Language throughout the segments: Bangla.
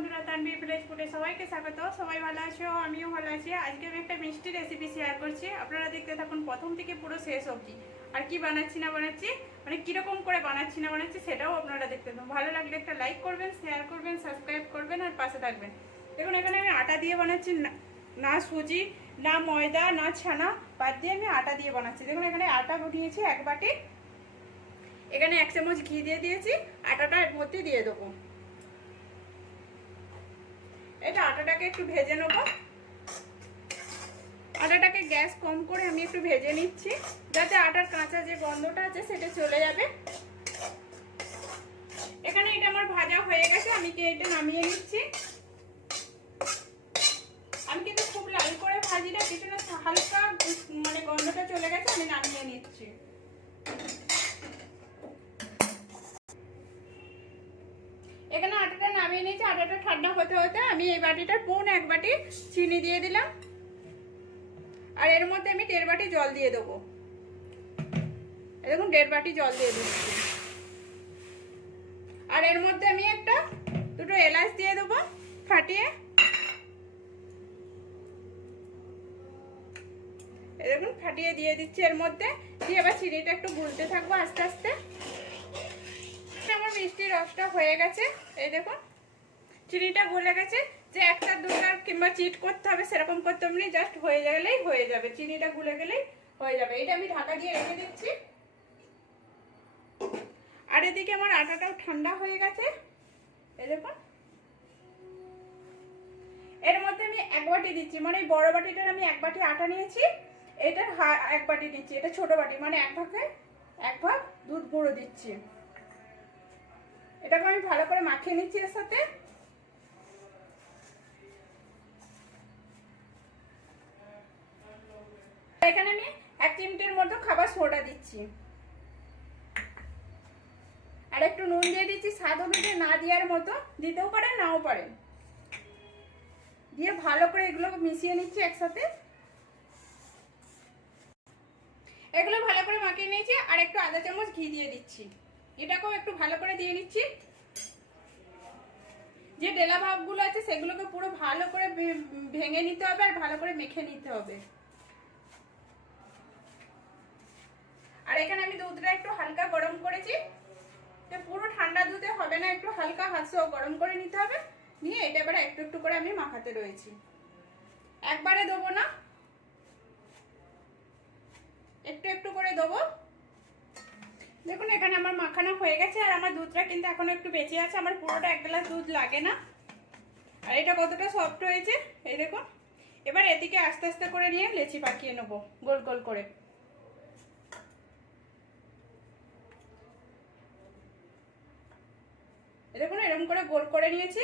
বন্ধুরা তানবীর ভিলেজ ফুডে সবাইকে স্বাগত। সবাই ভালো আছো? আমিও ভালো আছি। আজকে আমি একটা মিষ্টি রেসিপি শেয়ার করছি। আপনারা দেখতে থাকুন, প্রথম থেকে পুরো শেষ অবধি। আর কি বানাচ্ছি না বানাচ্ছি মানে কীরকম করে বানাচ্ছি না বানাচ্ছি সেটাও আপনারা দেখতে থাকুন। ভালো লাগলে একটা লাইক করবেন শেয়ার করবেন সাবস্ক্রাইব করবেন আর পাশে থাকবেন। দেখুন, এখানে আমি আটা দিয়ে বানাচ্ছি। না- সুজি, না ময়দা, না ছানা, বাদ দিয়ে আমি আটা দিয়ে বানাচ্ছি। দেখুন, এখানে আটা নিয়েছি এক বাটি। এখানে এক চামচ ঘি দিয়ে দিয়েছি। আটাটা এর মধ্যে দিয়ে দেবো। এটা আটাটাকে একটু ভেজে নেব। আটাটাকে গ্যাস কম করে আমি একটু ভেজে নিচ্ছি, যাতে আটার কাঁচা যে গন্ধটা আছে সেটা চলে যাবে। এখানে এটা আমার ভাজা হয়ে গেছে, আমি কি এটা নামিয়ে নিচ্ছি আমি কিন্তু খুব লাল করে ভাজি না কিছু না হালকা মানে গন্ধটা চলে গেছে আমি নামিয়ে নিচ্ছি এখানে আটাটা নিয়েছি আটাটা ঠান্ডা হতে হতে আমি এই বাটিটার পুন এক বাটি চিনি দিয়ে দিলাম। আর এর মধ্যে আমি দেড় বাটি জল দিয়ে দেবো। দেখুন, দেড় বাটি জল দিয়ে দিচ্ছি। আর এর মধ্যে আমি একটা দুটো এলাচ দিয়ে দেবো ফাটিয়ে। দেখুন, ফাটিয়ে দিয়ে দিচ্ছি এর মধ্যে। দিয়ে এবার চিনিটা একটু গুলতে থাকব আস্তে আস্তে। আমার মিষ্টি রসটা হয়ে গেছে। এই দেখুন চিনিটা গলে গেছে যে একটা দুটার কিংবা চিট করতে হবে, সেরকম করতে হবে জাস্ট হয়ে গেলেই হয়ে যাবে। চিনিটা গুলে গেলেই হয়ে যাবে। এটা আমি ঢাকা দিয়ে রেখে দিচ্ছি। আর এদিকে আমার আটাটাও ঠান্ডা হয়ে গেছে। দেখুন। এর মধ্যে আমি এক বাটি দিচ্ছি। মানে এই বড় বাটিটার আমি এক বাটি আটা নিয়েছি, এটার এক বাটি দিচ্ছি। এটা ছোট বাটি মানে এক ভাগে এক ভাগ দুধ গুঁড়ো দিচ্ছি। এটাকে আমি ভালো করে মাখিয়ে নিচ্ছি এর সাথে এখানে আমি এক চিমটির মতো খাবার সোডা দিচ্ছি। আর একটু নুন দিয়ে দিচ্ছি, স্বাদ অনুযায়ী না দেওয়ার মতো, দিতেও পারে নাও পারে দিয়ে ভালো করে এগুলো মিশিয়ে নিচ্ছি একসাথে। এগুলো ভালো করে মাখিয়ে নিয়েছি, আর একটু আধা চামচ ঘি দিয়ে দিচ্ছি। এটাকেও একটু ভালো করে দিয়ে নিচ্ছি। যে ডেলা ভাবগুলো আছে, সেগুলোকে পুরো ভালো করে ভেঙে নিতে হবে আর ভালো করে মেখে নিতে হবে। এখানে আমি দুধটা একটু হালকা গরম করেছি। পুরো ঠান্ডা দুধে হবে না, একটু হালকা হাসেও গরম করে নিতে হবে। নিয়ে এটা এবারে একটু একটু করে আমি মাখাতে রয়েছি। একবারে দেবো না। একটু একটু করে দেবো। দেখুন, এখানে আমার মাখানো হয়ে গেছে, আর আমার দুধটা কিন্তু এখনও একটু বেঁচে আছে। আমার পুরোটা এক গ্লাস দুধ লাগে না। আর এটা কতটা সফট হয়েছে, এই দেখুন। এবার এদিকে আস্তে আস্তে করে নিয়ে লেচি পাকিয়ে নেব, গোল গোল করে। দেখুন, এরকম করে গোল করে নিয়েছি।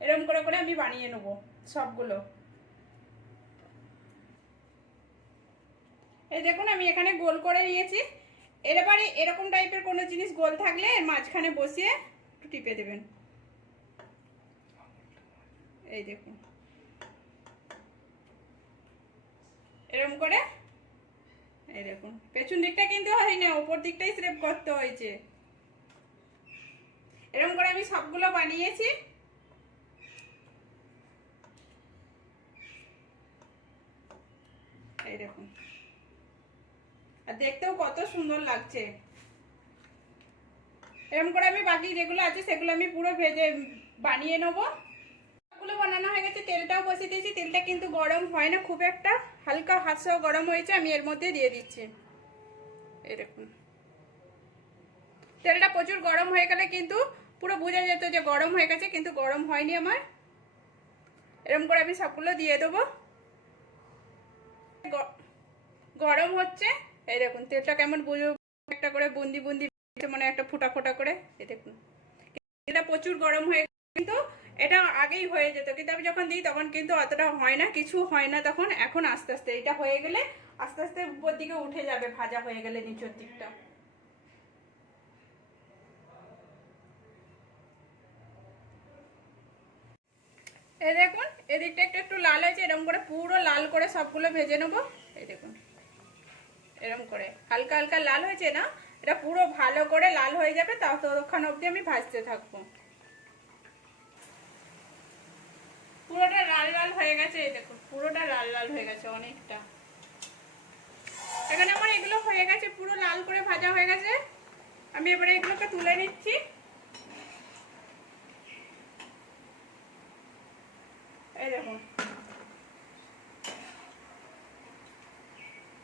এরকম করে করে আমি বানিয়ে নেব সবগুলো। এই দেখুন, আমি এখানে গোল করে নিয়েছি। এবারে এরকম টাইপের কোনো জিনিস গোল থাকলে মাঝখানে বসিয়ে একটু টিপে দেবেন। এই দেখুন। এরকম করে? এই দেখুন। পেছন দিকটা কিন্তু হয়নি, ওপর দিকটাই স্রেপ করতে হয়েছে। এরকম করে আমি সবগুলো বানিয়েছি। এই দেখুন। আর দেখতেও কত সুন্দর লাগছে। এরকম করে আমি বাকি যেগুলো আছে, সেগুলো আমি পুরো ভেজে বানিয়ে নেব। সবগুলো বানানো হয়ে গেছে, তেলটাও বসিয়ে দিয়েছি। তেলটা কিন্তু গরম হয় না, খুব একটা। হালকা হাতসাও গরম হয়েছে, আমি এর মধ্যে দিয়ে দিচ্ছি। দেখুন। তেলটা প্রচুর গরম হয়ে গেলে কিন্তু পুরো বোঝা যেত যে গরম হয়ে গেছে, কিন্তু গরম হয়নি আমার। এরকম করে আমি সবগুলো দিয়ে দেবো। গরম হচ্ছে। এই দেখুন, তেলটা কেমন বুঝো একটা করে বুন্দি বুন্দি মানে একটা ফোটা ফোটা করে। এই দেখুন। এটা প্রচুর গরম হয়ে কিন্তু এটা আগেই হয়ে যেত, কিন্তু আমি যখন দিই তখন কিন্তু অতটা হয় না, কিছু হয় না তখন, এখন আস্তে আস্তে এটা হয়ে গেলে আস্তে আস্তে উপর দিকে উঠে যাবে, ভাজা হয়ে গেলে নিচের দিকটা। এই দেখুন, এদিকটা একটু একটু লাল হয়েছে এরকম করে পুরো লাল করে সবগুলো ভেজে নেব। এই দেখুন এরকম করে, হালকা হালকা লাল হয়েছে না, এটা পুরো ভালো করে লাল হয়ে যাবে ততক্ষণ অবধি আমি ভাজতে থাকব পুরোটা লাল হয়ে গেছে, এই দেখুন পুরোটা লাল লাল হয়ে গেছে অনেকটা। এখানে আমার এগুলো হয়ে গেছে, পুরো লাল করে ভাজা হয়ে গেছে। আমি এবারে এগুলোকে তুলে নিচ্ছি। এই দেখুন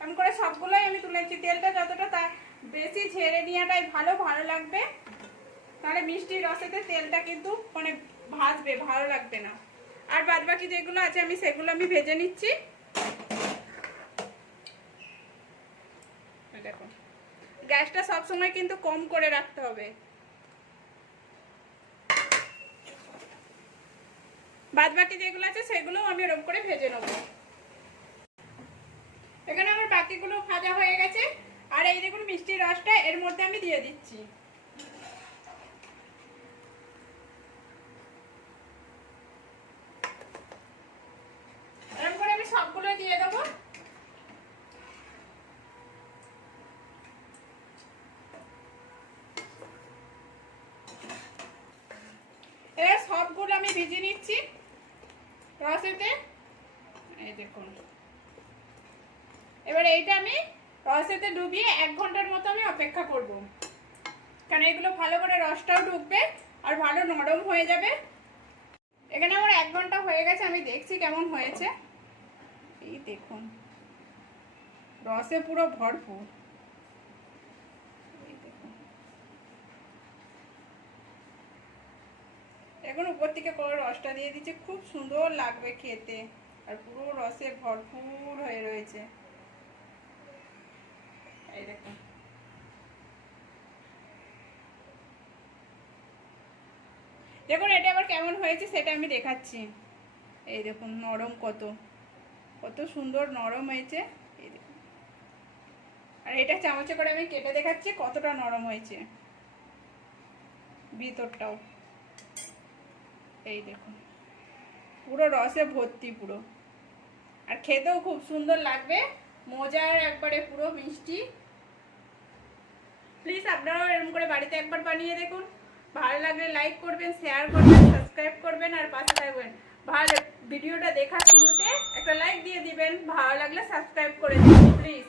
এমন করে সবগুলোই আমি তুলেছি তেলটা যতটা তার বেশি ঝেড়ে নেওয়াটাই ভালো ভালো লাগবে। তাহলে মিষ্টির রসেতে তেলটা কিন্তু মানে ভাজবে, ভালো লাগবে না। আর বাদ বাকি যেগুলো আছে আমি সেগুলো আমি ভেজে নিচ্ছি। দেখুন গ্যাসটা সবসময় কিন্তু কম করে রাখতে হবে। বাদ বাকি যেগুলো আছে সেগুলো আমি ওরকম করে ভেজে নেব। এখানে আমার বাকিগুলো ভাজা হয়ে গেছে। আর এই দেখুন মিষ্টির রসটা এর মধ্যে আমি দিয়ে দিচ্ছি এরকম করে আমি সবগুলো দিয়ে দেবো এবার আমি ভিজিয়ে নিচ্ছি রসেতে এই দেখুন। এবার এইটা আমি রসেতে ডুবিয়ে এক ঘণ্টার মতো আমি অপেক্ষা করব। কারণ এগুলো ভালো করে রসটাও ঢুকবে আর ভালো নরম হয়ে যাবে। এখানে আমার এক ঘণ্টা হয়ে গেছে, আমি দেখছি কেমন হয়েছে। এই দেখুন। রসে পুরো ভরপুর এই দেখুন। এখন উপর থেকে করে রসটা দিয়ে দিচ্ছে। খুব সুন্দর লাগবে খেতে। আর পুরো রসে ভরপুর হয়ে রয়েছে। এই দেখুন দেখুন, এটা আবার কেমন হয়েছে সেটা আমি দেখাচ্ছি। এই দেখুন, নরম কত। কত সুন্দর নরম হয়েছে। এই দেখুন। আর এটা চামচে করে আমি কেটে দেখাচ্ছি কতটা নরম হয়েছে। ভিতরটাও। এই দেখুন পুরো রসে ভর্তি পুরো। আর খেতেও খুব সুন্দর লাগবে। মজার একবারে পুরো মিষ্টি। প্লিজ আপনারাও এরকম করে বাড়িতে একবার বানিয়ে দেখুন। ভালো লাগলে লাইক করবেন শেয়ার করবেন সাবস্ক্রাইব করবেন আর পাশে থাকবেন। ভালো ভিডিওটা দেখার শুরুতে একটা লাইক দিয়ে দিবেন। ভালো লাগলে সাবস্ক্রাইব করে দিবেন প্লিজ